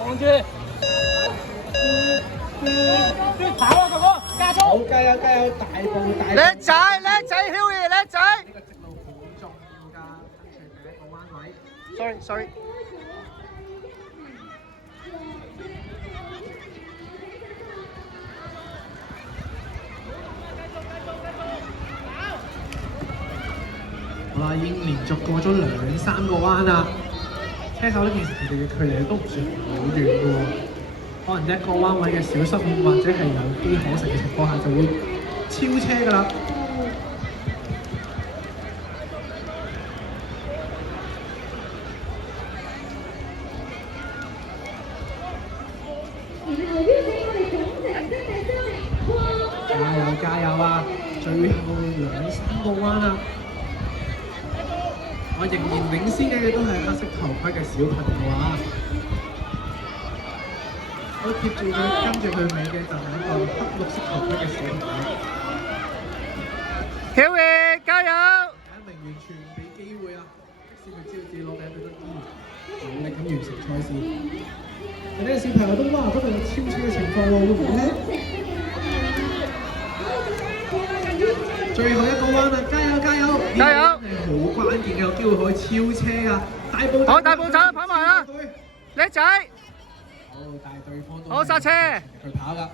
望住，跑啊哥哥，加速！好，加油加油，大步大步。叻仔叻仔，Hughie叻仔。呢個直路好重要㗎，跟住第一個彎位。Sorry。好啦，已經連續過咗2、3個彎啦。車手咧，其實佢哋嘅距離都唔算好遠嘅喎，可能一個彎位嘅小失誤或者係有機可乘嘅情況下，就會超車㗎啦。加油加油啊！最後2、3個彎啦！我仍然領先嘅都係黑色頭盔嘅小朋友啊！我貼住佢，跟住佢尾嘅就係一個黑綠色頭盔嘅小朋友。Hughie加油！第一名完全唔俾機會啊！即使佢知道自己攞第一名都依然努力咁完成賽事。呢個小朋友都哇，嗰度有超車嘅情況喎，會唔會咧？最後一個彎啦，加油加油！加油！係好關鍵嘅，有機會可以超車啊！好，大步走，跑埋啦！叻仔！好，但係對方都好剎車！佢跑㗎。